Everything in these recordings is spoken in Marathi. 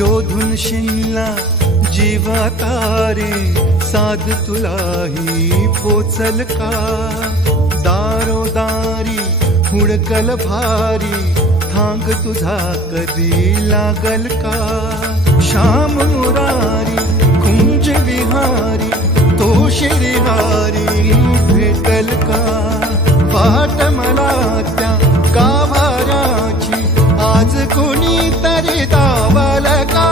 शोधून शिनला जीवा तारे साध तुलाही पोचल का दारोदारी हुडकल भारी थांग तुझा कधी लागल का श्याम मुरारी कुंज विहारी तो श्रीहारी भेटल का वाट मला त्या गाभाराची आज कोणी तरी दावल का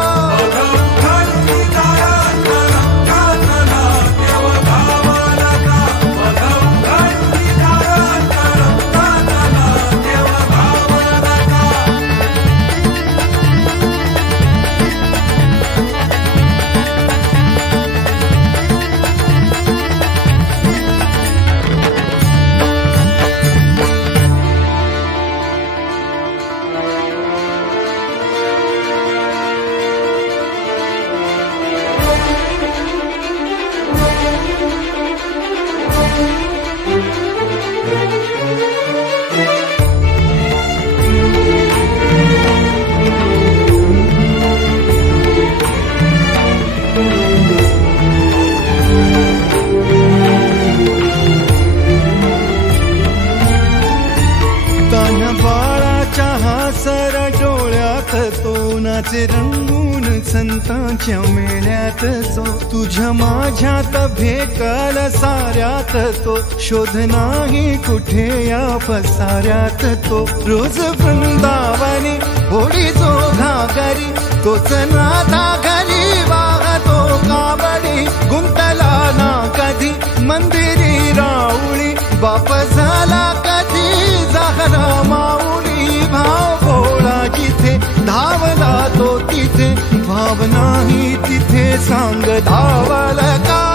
रंगून संतांच्या मेळ्यात जो तुझ्या माझ्यात भेटल साऱ्यात तो शोध नाही कुठे या पसाऱ्यात तो रोज वृंदावनी होडी जो घागरी तोच नाथा घरी वाहतो काबडी गुंतला ना कधी मंदिरी राऊळी बाप झाला कधी झाला माऊली भाव भोळा जिथे धावला तो तिथे भाव नाही तिथे सांग धावल का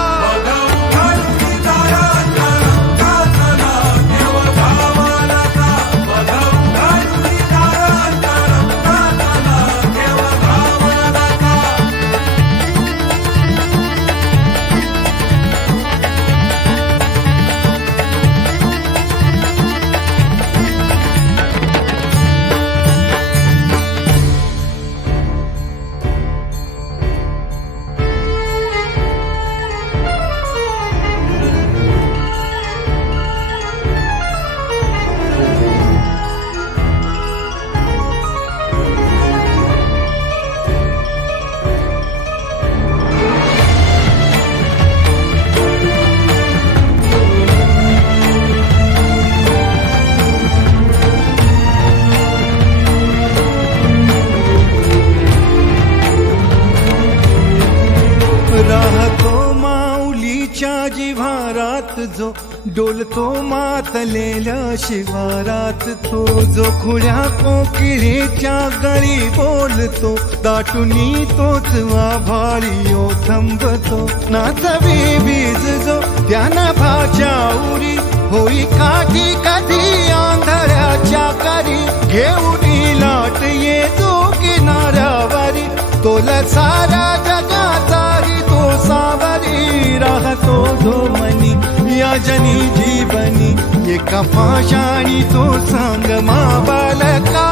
जो डोलतो मातलेल्या शिवारात तो जो खुल्या कोकिळेच्या गळी बोलतो दाटुनी तोच आभाळी थांबतो नाचवी बीज जो त्यानं भाच्या उरी होई काठी कधी आंधळ्याच्या करी घेऊनी लाट ये जो किनाऱ्यावरी तोला सारा जगाचाही तो सावरी राहतो धोमनी या जनी जीवनी एका पाशाणी तो सांग माबालका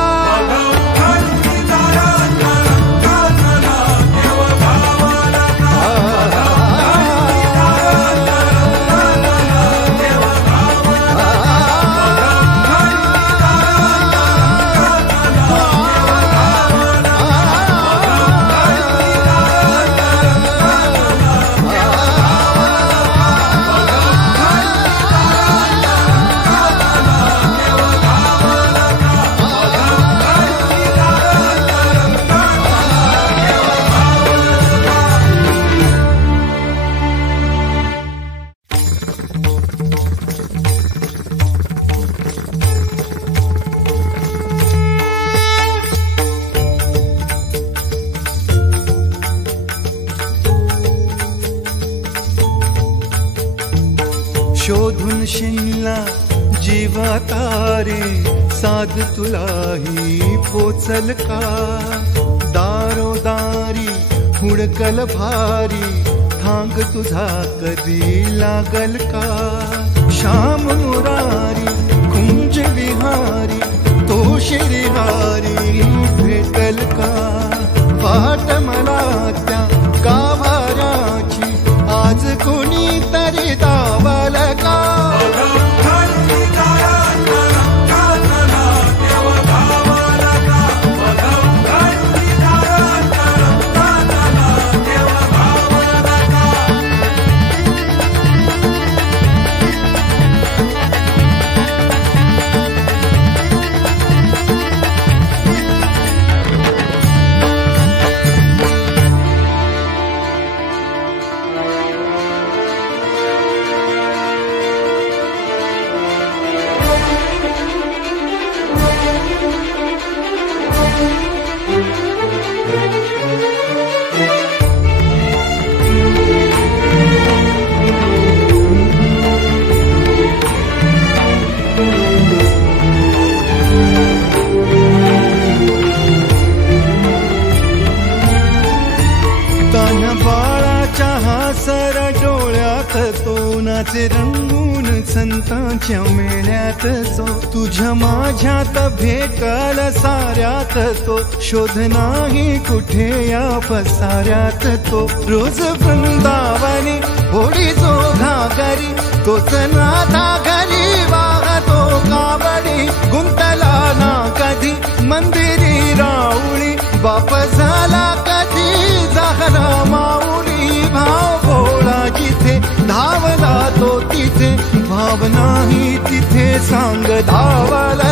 शोधून शिनला जीवा तारे साध तुलाही पोचल का दारोदारी हुडकल भारी थांग तुझा कधी लागल का श्याम मुरारी कुंज विहारी तो श्रीहारी भेटल का वाट असे रंगून संतांच्या मेळ्यात तो, तुझ्या माझ्यात भेटल साऱ्यात तो, शोध नाही कुठे या पसाऱ्यात तो. रोज वृंदावनी होडी जो घागरी, तोच नाथा घरी वाहतो कावडी. गुंतला ना कधी मंदिरी राऊळी, बाप झाला कधी झाला माऊली. भाव भोळा जिथे धावला तो तिथे, भाव नाही तिथे सांग धावला